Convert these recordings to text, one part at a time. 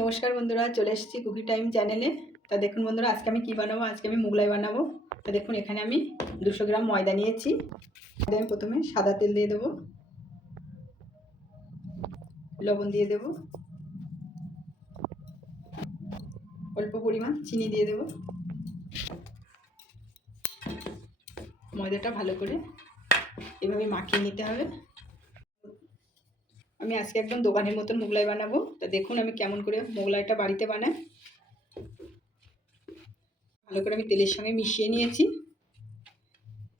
নমস্কার বন্ধুরা, চলে এসেছি কুকি টাইম চ্যানেলে। তা দেখুন বন্ধুরা, আজকে আমি কি বানাবো। আজকে আমি মোগলাই বানাবো। তা দেখুন, এখানে আমি 200 গ্রাম ময়দা নিয়েছি। আমি প্রথমে সাদা তেল দিয়ে দেবো, লবণ দিয়ে দেবো, অল্প পরিমাণ চিনি দিয়ে দেবো। ময়দাটা ভালো করে এভাবে মাখিয়ে নিতে হবে। আমি আজকে একদম দোকানের মতন মোগলাই বানাবো। তা দেখুন আমি কেমন করে মোগলাইটা বাড়িতে বানাই। ভালো করে আমি তেলের সঙ্গে মিশিয়ে নিয়েছি।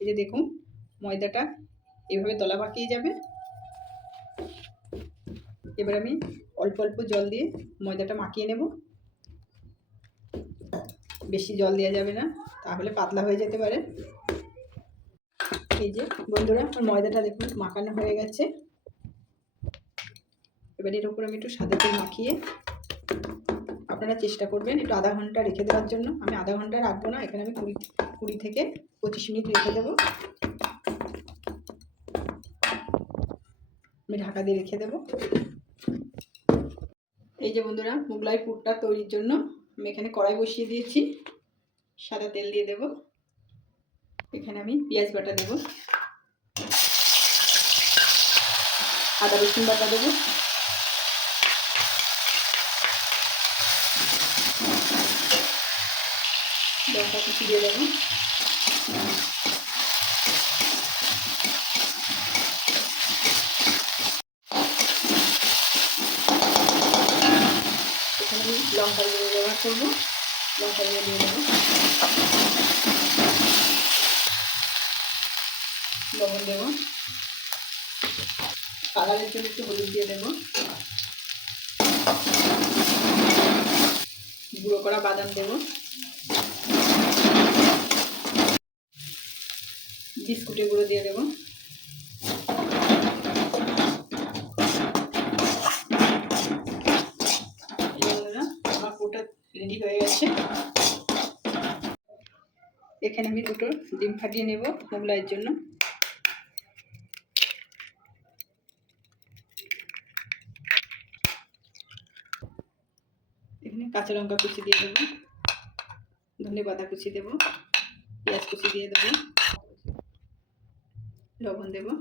এই যে দেখুন, ময়দাটা এভাবে দলা পাকিয়ে যাবে। এবার আমি অল্প অল্প জল দিয়ে ময়দাটা মাখিয়ে নেব। বেশি জল দেওয়া যাবে না, তাহলে পাতলা হয়ে যেতে পারে। এই যে বন্ধুরা, আমার ময়দাটা দেখুন মাখানো হয়ে গেছে। এবার এর উপর আমি একটু সাদা তেল মাখিয়ে, আপনারা চেষ্টা করবেন একটু আধা ঘন্টা রেখে দেওয়ার জন্য। আমি আধা ঘন্টা রাখবো না, এখানে আমি 20 থেকে 25 মিনিট রেখে দেবো। আমি ঢাকা দিয়ে রেখে দেবো। এই যে বন্ধুরা, মোগলাই পুরটা তৈরির জন্য আমি এখানে কড়াই বসিয়ে দিয়েছি। সাদা তেল দিয়ে দেব। এখানে আমি পেঁয়াজ বাটা দেব, আদা রসুন বাটা দেবো, লঙ্কা কুচি দিয়ে দেবো, এখানে আমি লঙ্কা গুঁড়ো ব্যবহার করবো। লঙ্কা গুঁড়ো দিয়ে দেবো, লবণ দেবো, কালারের জন্য একটু হলুদ দিয়ে দেবো, গুঁড়ো করা বাদাম দেবো, বিস্কুটের গুঁড়ো দিয়ে দেবো। আমার পুরটা রেডি হয়ে গেছে। এখানে আমি 2টো ডিম ফাটিয়ে নেব মোগলাইয়ের জন্য। এখানে কাঁচা লঙ্কা কুচি দিয়ে দেবো, ধনে পাতা কুচি দেবো, পেঁয়াজ কুচি দিয়ে দেবো, লবণ দেবো,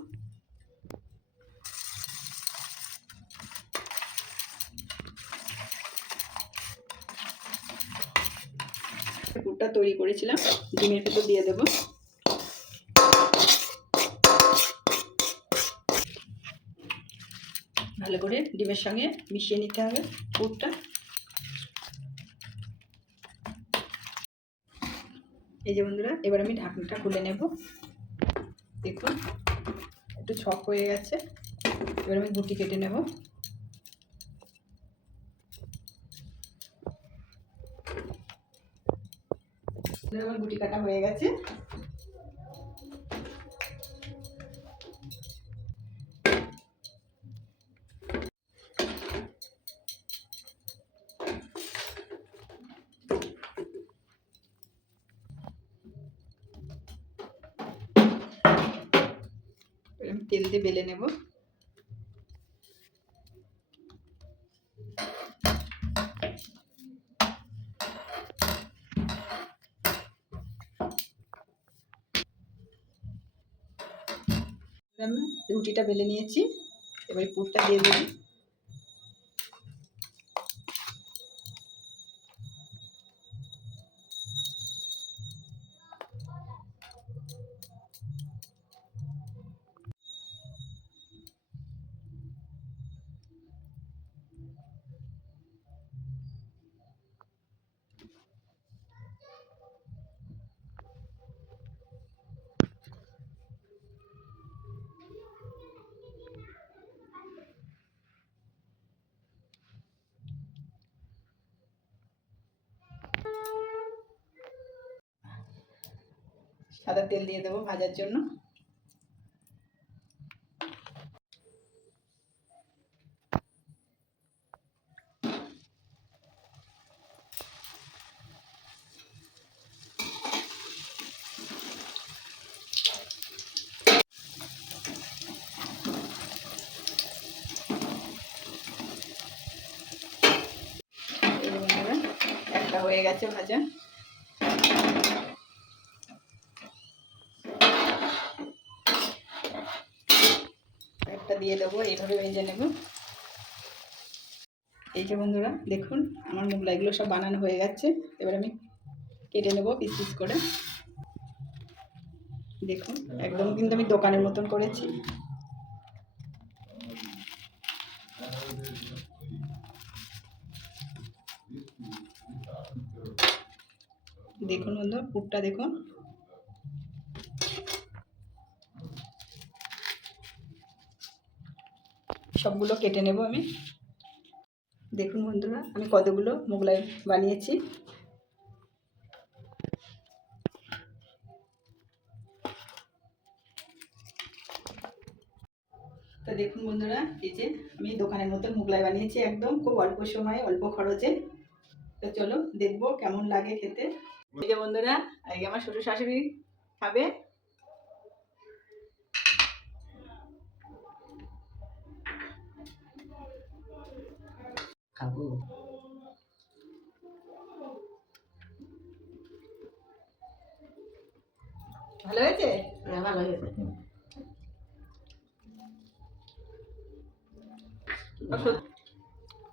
পুরটা তৈরি করেছিলাম ডিমের ভিতর দিয়ে দেবো। ভালো করে ডিমের সঙ্গে মিশিয়ে নিতে হবে পুরটা। এই যে বন্ধুরা, এবার আমি ঢাকনাটা খুলে নেব। দেখুন একটু ছক হয়ে গেছে। এবার আমি গুটি কেটে নেব। আমার গুটি কাটা হয়ে গেছে। আমি তেল দিয়ে বেলে নেব। আমি রুটিটা বেলে নিয়েছি, এবার পুরটা দিয়ে দেব। সাদা তেল দিয়ে দেবো ভাজার জন্য। এটা হয়ে গেছে ভাজা। একটা দিয়ে দেবো, এইভাবে ভেজে নেব। এই যে বন্ধুরা দেখুন আমার মোগলাইগুলো সব বানানো হয়ে গেছে। এবার আমি কেটে নেব পিস পিস করে। দেখুন একদম কিন্তু আমি দোকানের মতন করেছি। দেখুন বন্ধু পুরটা দেখুন। সবগুলো কেটে নেব আমি। দেখুন বন্ধুরা আমি কতগুলো মোগলাই বানিয়েছি। তো দেখুন বন্ধুরা এই যে আমি দোকানের মতন মোগলাই বানিয়েছি, একদম খুব অল্প সময়ে অল্প খরচে। তো চলো দেখবো কেমন লাগে খেতে। এই যে বন্ধুরা আজকে আমার শ্বশুর শাশুড়ি খাবে। খাবো। ভালো হয়েছে? হ্যাঁ ভালো হয়েছে।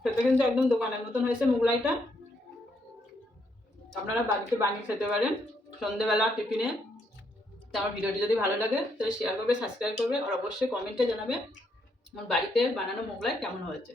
খেতে কিন্তু একদম দোকানের মতন হয়েছে মোগলাইটা। আপনারা বাড়িতে বানিয়ে খেতে পারেন সন্ধ্যেবেলা টিফিনে। তো আমার ভিডিওটি যদি ভালো লাগে তাহলে শেয়ার করবে, সাবস্ক্রাইব করবে আর অবশ্যই কমেন্টে জানাবে আমার বাড়িতে বানানো মোগলাই কেমন হয়েছে।